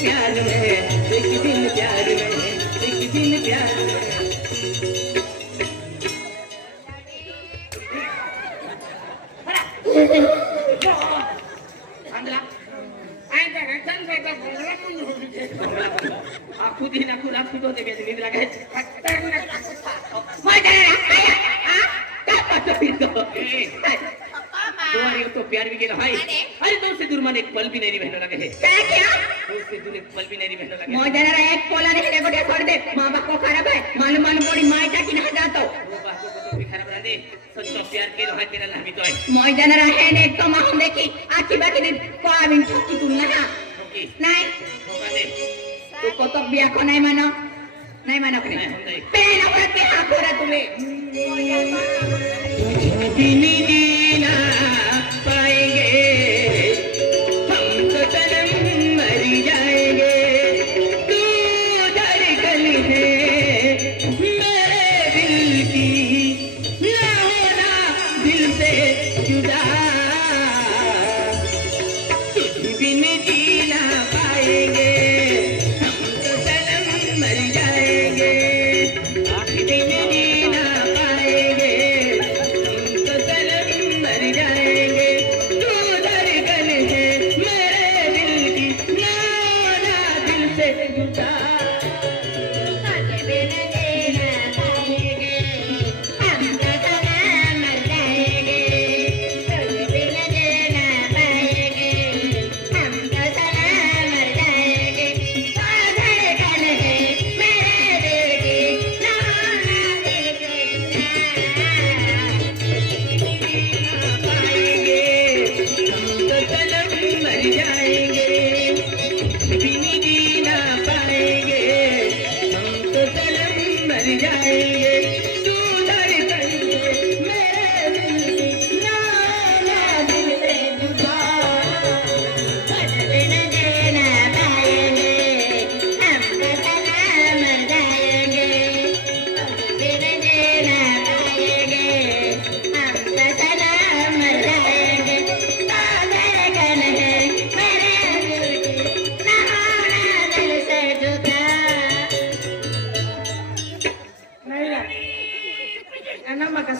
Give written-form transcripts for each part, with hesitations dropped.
प्यार में, एक दिन प्यार में, एक दिन प्यार में। खुद ही ना खुद आप खुद होते कैसे नींद लगा तुम्हारी तो प्यार भी गेला भाई। अरे तो से दूर माने एक पल भी नहीं बहनों लगे है क्या क्या तो से दूर एक पल भी नहीं बहनों लगे मोय जरा एक पोला नहीं देखो क्या छोड़ दे मां बाप को खराब है मालूम मालूम बड़ी माय का कि ना जातो वो बात को भी खराब रह दे सच तो प्यार के लोहा तेरा नाम ही तो है मोय जरा है ने एक तो मां देखी आखी बाकी ने को आविन ठोकी तुम ना ओके नहीं होगा दे तू को तो बिया को नहीं मानो करे पहले औरत के हाथ हो रहा तुम्हें बिनी जीना पाएंगे हम तो सनम मर जाएंगे तू धड़कन है मेरे दिल की ना होना दिल से जुदा तुझ बिन जीना पाएंगे हम तो सनम मर जाएंगे बिन जीना पाएंगे जाएंगे तू धड़कन है मेरे दिल की ना दिल से जुदा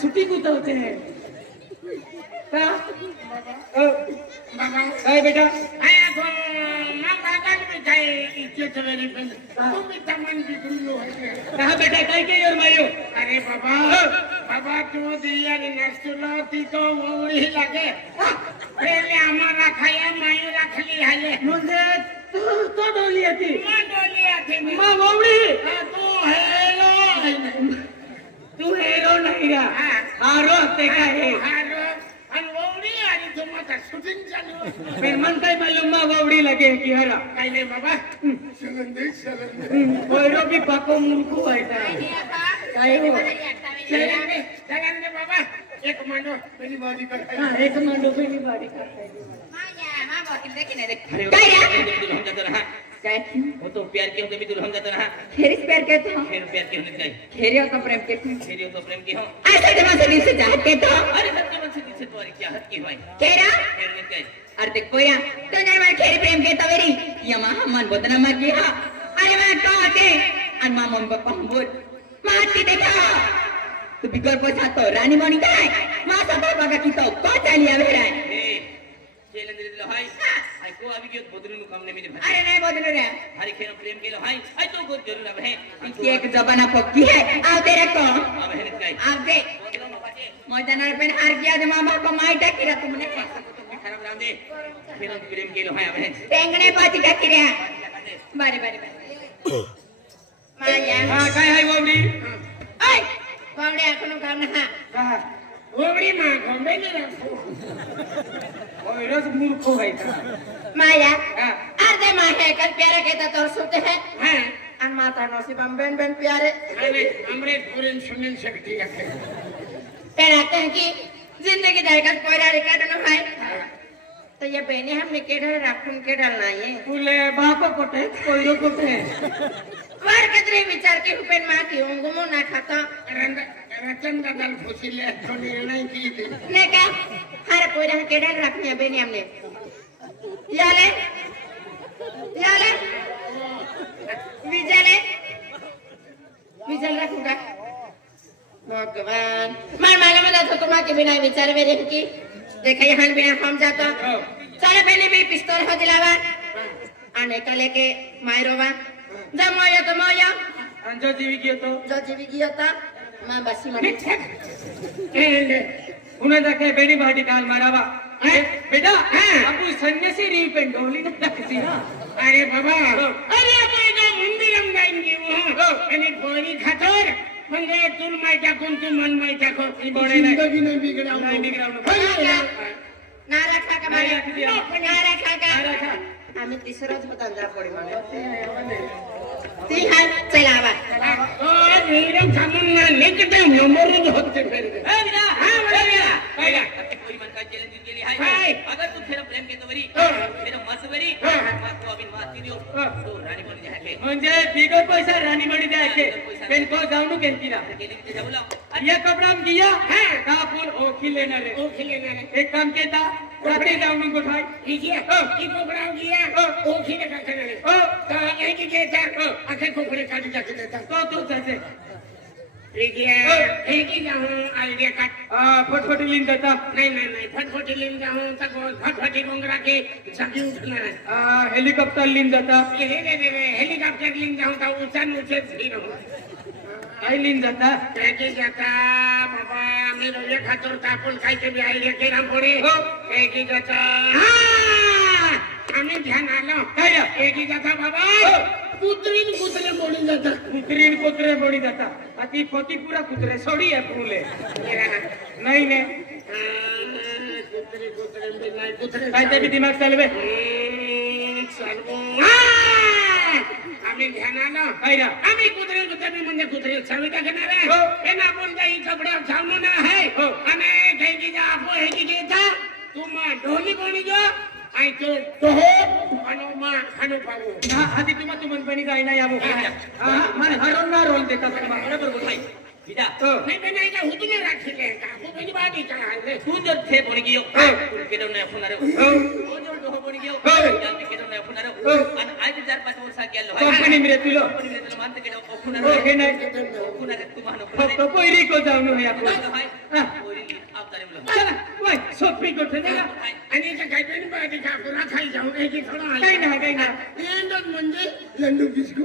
छुट्टी को तो होते हैं बाबा बेटा आया तो मां बाबा भी जाए इज्जत मेरी पे तुम भी तमन भी गुल्लो है कहां बेटा कहीं के और मायो अरे बाबा तू दिया ने नस्तुला ती तो ओड़ी लगे पहले हमारा खाया मायो रख ली है मुझे तू तो डोलिया थी मां ओड़ी तू हेलो तू हेरो नहीं रहा हारो देखा है हारो अनवड़ी आनी तुम मत शूटिंग चालू फिर मन काय मालूम मा ववड़ी लगे कि हरा काय ले बाबा सलंदे कोइरो भी पाको मुर्खो है काय हो चलने बाबा एक मांडो मेरी बॉडी कर हां एक मांडो मेरी बॉडी कर हां या हां बाकी देखने देख काय हम जाते रहा काय वो तो प्यार के होते भी दुल्हन जाता रहा फिर इस प्यार के तो फिर प्यार के होने चाहिए खेरियो तो प्रेम के खेरियो तो प्रेम की हो ऐसे जमा से दिल से चाहत के तो अरे सच्चे मन से दिल से तुम्हारी क्या हद की भाई केरा फिर नहीं चाहिए अरे देख कोया तो जन मैं खेरी प्रेम के तवेरी यमा मन बदना मा की हा अरे मैं कहते अन मा मन बापा बोल मां की देखा तू बिगर को तो रानी बनी जाए मां सब बाबा की तो को चलिया बेरा चेलन दे लो हाय आई को अभी के बदलनु काम नहीं मिले अरे नहीं बदलनु रे हरी खेल प्रेम के लो हाय आई तो को जरूर अब है एक जमाना पक्की है आओ तेरे को अब है नहीं आप दे मैदान पे हार गया दे मां बाप को माइटा किरा तुमने खराब राम दे खेल प्रेम के लो हाय अब है टेंगने पाती का किरा बारे माया हां काय है बोबड़ी आई बोबड़ी अखनो काम ना हां बोबड़ी मां गंबे ने रखो ओए रोज मूर्खो है माया अर्धे मां है कल प्यारे कहता तो सुनते हैं हां अन माता नसीब हम बेन प्यारे अरे हमरे पूरे सुनिल सकती है कहते हैं कि जिंदगी जाएगा कोयरा रिकॉर्ड न भाई तो ये बहने हमने केड़े राखून के डालना है फूले बापो कोटे कोयरो कोटे वर कतरे विचार के हुपेन मां की उंगमो ना खाता रतन का दल फुसिले तो निर्णय की थी ने क्या हर कोयरा केड़े रखने बहने हमने याले याला विजल रखूंगा भगवान मार मालूम है तो तुम्हारे बिना विचार में की देखा यहाँ बिना हम जाता चलो पहले भी पिस्तौल हो दिलावा आने का लेके मायरोवा जब मोयो तो मोयो जो जीवी किया तो माँ बसी मने उन्हें देखे बेड़ी भाटी काल मारावा बेटा अब सन्यासी रील पे डोली ना किसी ना अरे बाबा अरे आपण का मंदिरम जाएंगे वो आणि गोरी खातर म्हणजे तुल माहिती कोण तू मन माहिती को जिंदगी नाही बिघडाव ना रखा का मारे ना रखा का आम्ही तिसरंच होता जरा पडी मागे ती हाय चलावा ओ नीरम थांबून ना निकटे नंबर होते फिर ए बेटा हां बोला पहिला कोई मन का चैलेंज केली हाय अगर तू तेरा प्रेम के तो वरी तेरा मसवरी मत तो अभी माती दियो तो राणी बनी जाके म्हणजे बिगर पैसा राणी बनी जाके पेन को जाऊन केनकी ना केली ते जाऊला ये कपड़ा हम किया है का बोल ओखी लेना रे एक काम केता राते जाऊन गोठाई ठीक है ई कपड़ा हम किया ओखी ने का करने का एक केता आखे कोपरे काटी जाके देता तो तू जैसे ठीक है एक ही जाऊं आइडिया का फटफटी लीन देता नहीं फटफटी लीन जाऊं तक फटफटी गोंगरा के जागी उठना है हेलीकॉप्टर लीन देता हेलीकॉप्टर लीन जाऊं तो उचन उचे झीर हो आई लीन जाता कैके जाता बाबा मी रोजे खातर तापुल खाई के भी आइडिया के नाम पड़े कैके जाता आम्ही ध्यान आलो काय एक ही जाता बाबा कुत्रीन कुत्रे बोडी जाता अति पति पूरा कुत्रे सोडी है फूले नहीं ने कुत्रे भी नहीं कुत्रे काय भी दिमाग चलवे आम्ही ध्यान आलो काय ना आम्ही कुत्रे भी म्हणजे कुत्रे सविता घेणार आहे ना बोलता ही कपडा छावनो ना है आणि काही की जा आपो हे की घेता तुम ढोली बोणी जो आई तो हो अनुमा खानो पावो हां आधी तुमन पनि जाई ना याबो हां मन हरून ना रोल देता तुम्हाला बरोबर बोलाय बिदा नाही का हुदने राखिले का हुदनी बाडी का आहे तू जर थे बोणी गियो केडो नाही फुनारे ओ जर डोहो बोणी गियो याल केडो नाही फुनारे आणि आज 4-5 वर्ष गेलो आहे कंपनी मिरे तुलो मानते केडो फुनारे के नाही फुनारे तुम्हाला तो कोइरी को जाऊन मी आपको हां कोइरी आप तारे बोलो चला ओय सोपी को थे ना आणि का काय पण बाडी का पुरा खाई जाऊन एक ही थोडा काही ना एंडन म्हणजे लंडू बिस्कू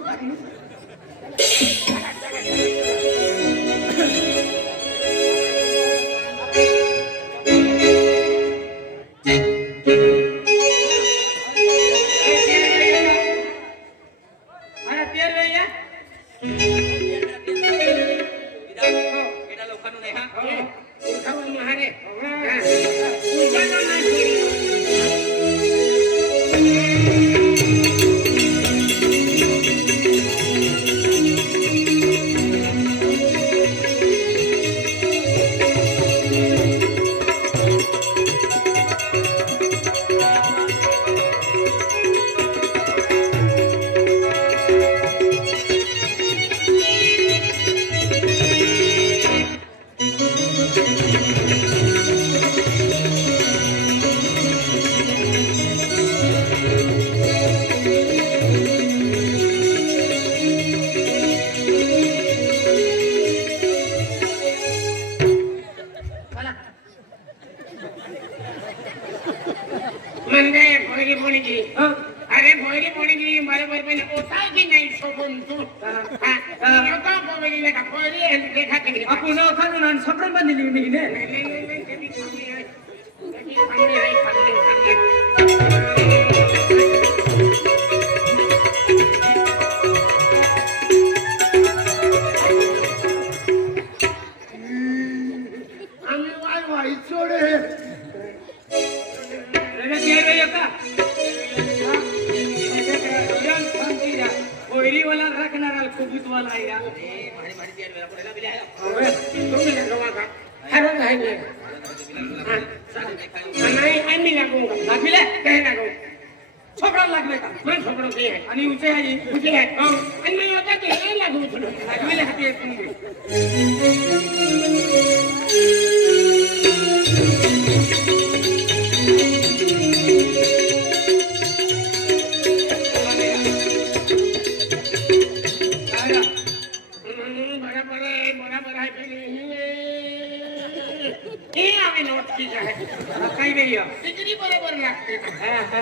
काही नाही डिग्री बरोबर लागते ना.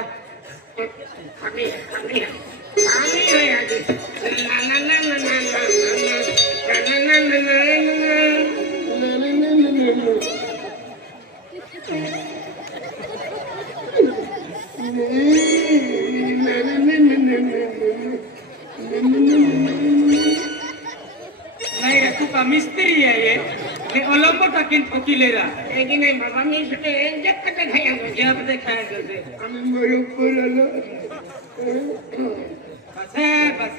आम्ही आहे आधी. ना ना ना ना ना ना ना ना ना ना. नाही रे तू का मिस्त्री आहे हे ओलंबो टाकीन ठोकीले रा एक नाही बाबा मी जग कसं खायचं जे आपले खायचं ते आम्ही बरोबर आलो. बस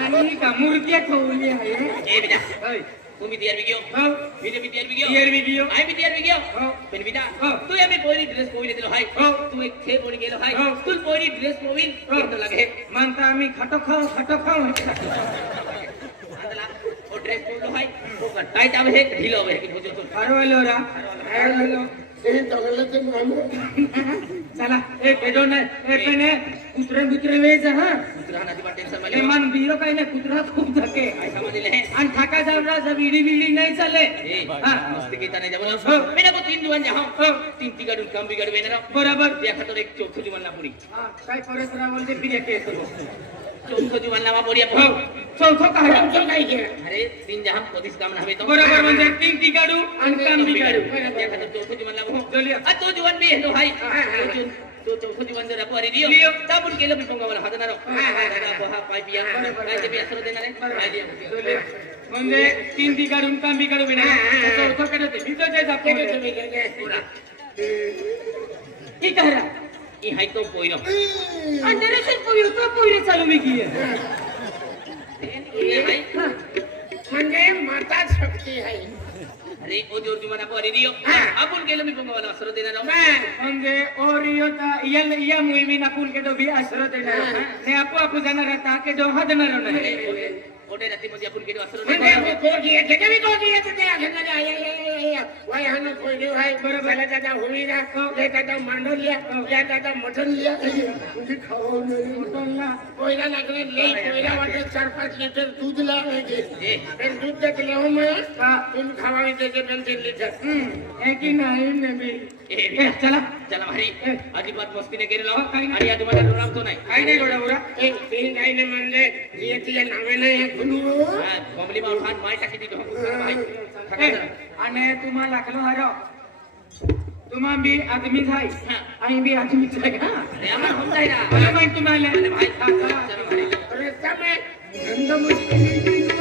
आणि का मुर्ग्या ठेवली आहे ए बेटा होय तुम्ही तयार बिगियो हो मी भी तयार बिगियो हिअर व्हिडिओ आई भी तयार बिगियो हो पण बेटा हो. तू या मी पोरी ड्रेस पोविले दिलो हाय हो. तू एक थे पोरी गेलो हाय हो. तू पोरी ड्रेस पोविल हो. तो लगे म्हणता आम्ही खातो खाऊ आदला ओ ड्रेस पोवलो हाय तो टाइट आवे हे ढीलो आवे हे बुझो तो हरवलो रा हरवलो हे दोघांना ते मामू चला ए पेडो नाही ए पेने कुत्रे वेज हा दूसरा नादी बा टेंशन ए वाले मन बिरो काही नाही कुत्रा खूप धके आई समझले है आणि ठाका जाऊन राजा विडी नाही चाले ए हा मस्त गीता नाही जाबो हो. मेरा को तीन जुवान जाओ हो तीन तिगाडून काम बिगाडवे ना बरोबर त्या खातर एक चौथो जुवान ना पुरी हा काय परत रावल ते फिरे के चौथो जुवान ना बोरिया हो चौथो काय आमचं काय केलं अरे तीन जहां कधीच काम नव्हे तो बरोबर म्हणजे तीन तिकाडू आणि काम बिगाडू त्या खातर चौथो जुवान ना चलिया आ तो जुवान भी हेलो हाय तो चौथो जुवान जरा पोरी दियो लियो. ताबून केलं मी पंगावाला हादनारो हा पाय पिया काय ते बिया देणार आहे काय दिया चलिया म्हणजे तीन तिकाडून काम बिगाडू बिना चौथो कडे ते भीतर जे जाते की करा ई हाय तो पोइनो अंडरेशन पोइरे चालू मी की ए हाय म्हणजे माता शक्ती आहे. अरे ओ जोर जुमाना पोरी दियो आपण केलं मी पंगावाला असर देणार म्हणजे ओरियोता या मुहिमी ना कुल के दो भी आश्रय देणार ने आपू जाणार आता के दो हदणार नाही ओटे राती मध्ये आपण केलं असर म्हणजे देणार कोगी आहे ते कोगी आहे ते आखणार वय हान कोई आहे बरोबर दादा होई ना ले दादा मांडो लिया ले दादा मटन लिया तुझी खाओ नाही कोयला लागले ले कोयला वाटे 4-5 लिटर दूध लावायचे पण दूध देत लावू मग तुम्ही खावावी त्याचे 2-3 लिटर एक ही नाही नबी ए चला चला भारी अजिबात मस्तीने केलेलो आणि या तुम्हाला डोळावतो नाही काही नाही गोडा उरा एक तीन काही नाही म्हणले ये नावे नाही खुलू कॉमली मा खान माय टाकी दी भाई आणि तुम्हाला लागलो हारो तुम्हा भी आदमी झाय आई भी आदमी झाय हा अरे आम्हाला समजायला मला माहित तुम्हाला भाई चला चला भारी अरे त्या धंदा मस्ती